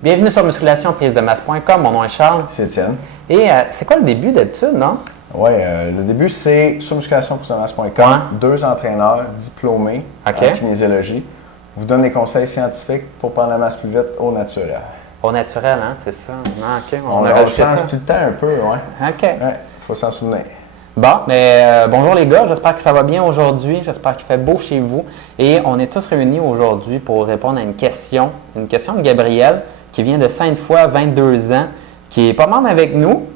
Bienvenue sur musculation-prise-de-masse.com. Mon nom est Charles. C'est Étienne. Et c'est quoi le début d'habitude, non? Oui, le début, c'est sur musculation-prise-de-masse.com. Ouais. 2 entraîneurs diplômés en kinésiologie vous donnent des conseils scientifiques pour prendre la masse plus vite au naturel. Au naturel, hein? C'est ça. Non, OK. On a rajouté change ça. tout le temps un peu, oui. OK. Ouais, faut s'en souvenir. Bon, mais bonjour les gars. J'espère que ça va bien aujourd'hui. J'espère qu'il fait beau chez vous. Et on est tous réunis aujourd'hui pour répondre à une question de Gabriel qui vient de Sainte-Foy, 22 ans, qui est pas membre avec nous.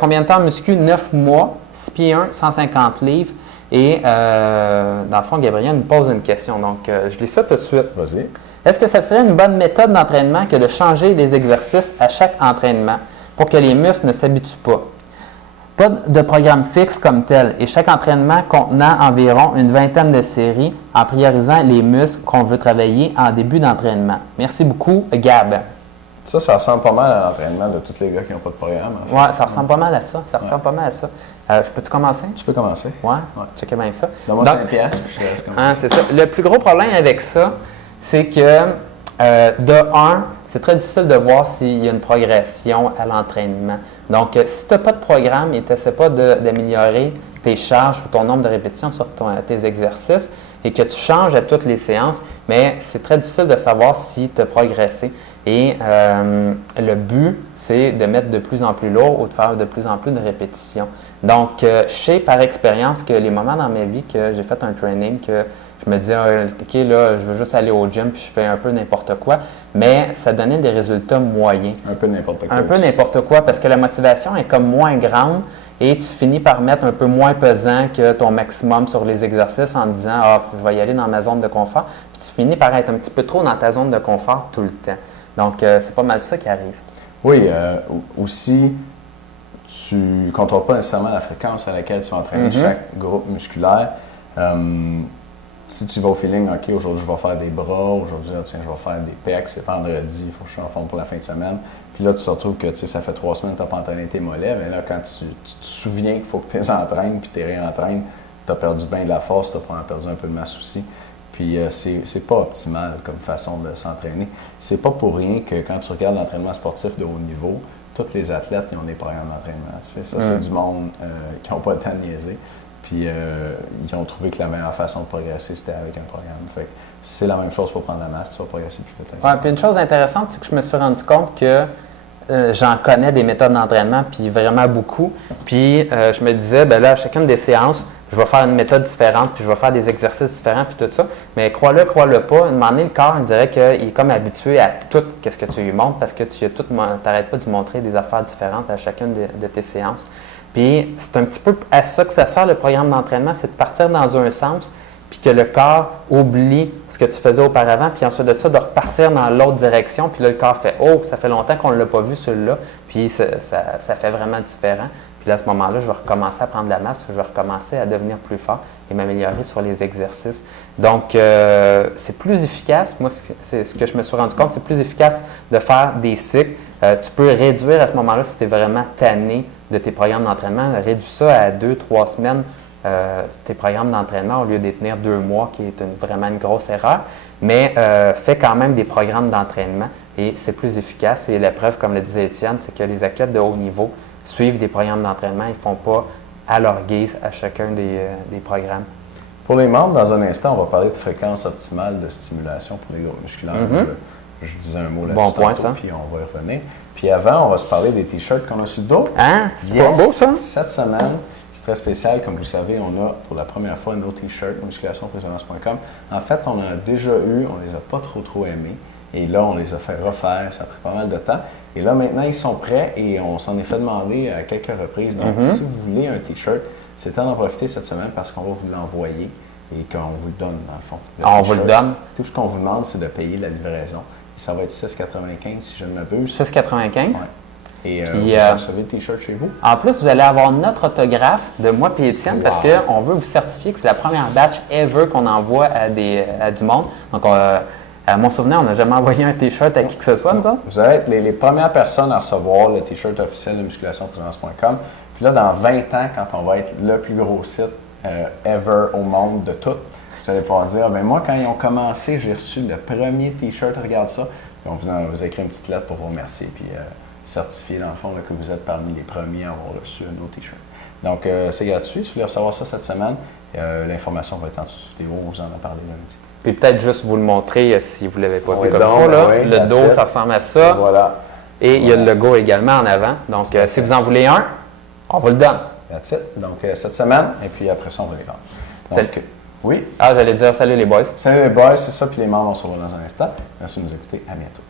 Combien de temps muscu? 9 mois, 6 pieds 1, 150 livres. Et dans le fond, Gabriel nous pose une question. Donc, je lis ça tout de suite. Vas-y. Est-ce que ça serait une bonne méthode d'entraînement que de changer les exercices à chaque entraînement pour que les muscles ne s'habituent pas? Pas de programme fixe comme tel et chaque entraînement contenant environ une vingtaine de séries en priorisant les muscles qu'on veut travailler en début d'entraînement. Merci beaucoup, Gab. Ça ressemble pas mal à l'entraînement de tous les gars qui n'ont pas de programme. En fait. Oui, ça ressemble pas mal à ça. Je peux-tu commencer? Tu peux commencer. Oui, checker bien ça. Donne-moi 5 piastres, puis je te laisse commencer. C'est ça. Le plus gros problème avec ça, c'est que, c'est très difficile de voir s'il y a une progression à l'entraînement. Donc, si tu n'as pas de programme et tu n'essaies pas d'améliorer tes charges ou ton nombre de répétitions sur tes exercices et que tu changes à toutes les séances, mais c'est très difficile de savoir si tu as progressé. Et le but, c'est de mettre de plus en plus lourd ou de faire de plus en plus de répétitions. Donc, je sais par expérience que les moments dans ma vie que j'ai fait un training, que je me disais, OK, là, je veux juste aller au gym puis je fais un peu n'importe quoi, mais ça donnait des résultats moyens. Un peu n'importe quoi. Un peu n'importe quoi parce que la motivation est comme moins grande et tu finis par mettre un peu moins pesant que ton maximum sur les exercices en disant, je vais y aller dans ma zone de confort. Puis tu finis par être un petit peu trop dans ta zone de confort tout le temps. Donc, c'est pas mal ça qui arrive. Oui, aussi, tu ne contrôles pas nécessairement la fréquence à laquelle tu vas entraîner chaque groupe musculaire. Si tu vas au feeling, OK, aujourd'hui, je vais faire des bras, aujourd'hui, tiens, je vais faire des pecs, c'est vendredi, il faut que je sois en forme pour la fin de semaine. Puis là, tu te retrouves que ça fait 3 semaines que tu n'as pas entraîné tes mollets, mais là, quand tu te souviens qu'il faut que tu les entraînes, puis tu les réentraînes, tu as perdu bien de la force, tu as probablement perdu un peu de masse aussi. Puis c'est pas optimal comme façon de s'entraîner. C'est pas pour rien que quand tu regardes l'entraînement sportif de haut niveau, tous les athlètes ils ont des programmes d'entraînement. C'est du monde qui n'ont pas le temps de niaiser. Puis ils ont trouvé que la meilleure façon de progresser, c'était avec un programme. Fait que c'est la même chose pour prendre la masse, tu vas progresser plus vite. Ouais, puis une chose intéressante, c'est que je me suis rendu compte que j'en connais des méthodes d'entraînement, puis vraiment beaucoup. Puis je me disais, ben là, à chacune des séances, je vais faire une méthode différente, puis je vais faire des exercices différents, puis tout ça. Mais crois-le pas, à un moment donné, le corps, il dirait qu'il est comme habitué à tout ce que tu lui montres parce que tu n'arrêtes pas de lui montrer des affaires différentes à chacune de tes séances. Puis c'est un petit peu à ça que ça sert le programme d'entraînement, c'est de partir dans un sens, puis que le corps oublie ce que tu faisais auparavant, puis ensuite de ça, de repartir dans l'autre direction, puis là, le corps fait « Oh, ça fait longtemps qu'on ne l'a pas vu celui-là », puis ça fait vraiment différent. Puis là, à ce moment-là, je vais recommencer à prendre de la masse, je vais recommencer à devenir plus fort et m'améliorer sur les exercices. Donc, c'est plus efficace. Moi, c'est ce que je me suis rendu compte, c'est plus efficace de faire des cycles. Tu peux réduire à ce moment-là si tu es vraiment tanné de tes programmes d'entraînement. Réduis ça à 2-3 semaines, tes programmes d'entraînement, au lieu de les tenir 2 mois, qui est vraiment une grosse erreur. Mais fais quand même des programmes d'entraînement et c'est plus efficace. Et la preuve, comme le disait Étienne, c'est que les athlètes de haut niveau suivent des programmes d'entraînement, ils ne font pas à leur guise à chacun des programmes. Pour les membres, dans un instant, on va parler de fréquence optimale de stimulation pour les groupes musculaires. Je disais un mot là-dessus tantôt, puis on va y revenir. Puis avant, on va se parler des t-shirts qu'on a sur le dos. Hein? C'est pas beau, ça? Cette semaine, c'est très spécial. Comme vous savez, on a pour la première fois nos t-shirts musculation-prise-de-masse.com. En fait, on en a déjà eu, on les a pas trop aimés. Et là, on les a fait refaire, ça a pris pas mal de temps. Et là, maintenant, ils sont prêts et on s'en est fait demander à quelques reprises. Donc, si vous voulez un t-shirt, c'est le temps d'en profiter cette semaine parce qu'on va vous l'envoyer et qu'on vous le donne, dans le fond. On vous le donne? Tout ce qu'on vous demande, c'est de payer la livraison. Et ça va être 6,95 si je ne m'abuse. 6,95? Ouais. Et vous recevez le t-shirt chez vous. En plus, vous allez avoir notre autographe de moi et Étienne parce qu'on veut vous certifier que c'est la première batch ever qu'on envoie à du monde. Donc, à mon souvenir, on n'a jamais envoyé un t-shirt à qui que ce soit, nous autres. Vous allez être les premières personnes à recevoir le t-shirt officiel de musculation-prise-de-masse.com. Puis là, dans 20 ans, quand on va être le plus gros site ever au monde de tout, vous allez pouvoir dire, ben moi, quand ils ont commencé, j'ai reçu le premier t-shirt, regarde ça. Puis on vous a écrit une petite lettre pour vous remercier, puis certifier dans le fond là, que vous êtes parmi les premiers à avoir reçu nos t-shirts. Donc, c'est gratuit. Si vous voulez recevoir ça cette semaine, l'information va être en dessous de la vidéo. On vous en a parlé lundi. Puis peut-être juste vous le montrer si vous ne l'avez pas vu comme donc, ça. Là. oui, Le dos, ça ressemble à ça. Voilà. Et il y a le logo également en avant. Donc, si vous en voulez un, on vous le donne. That's it. Donc, cette semaine, et puis après ça, on va les vendre. Donc, oui. Ah, j'allais dire salut les boys. Salut les boys, c'est ça, puis les membres, on se revoit dans un instant. Merci de nous écouter. À bientôt.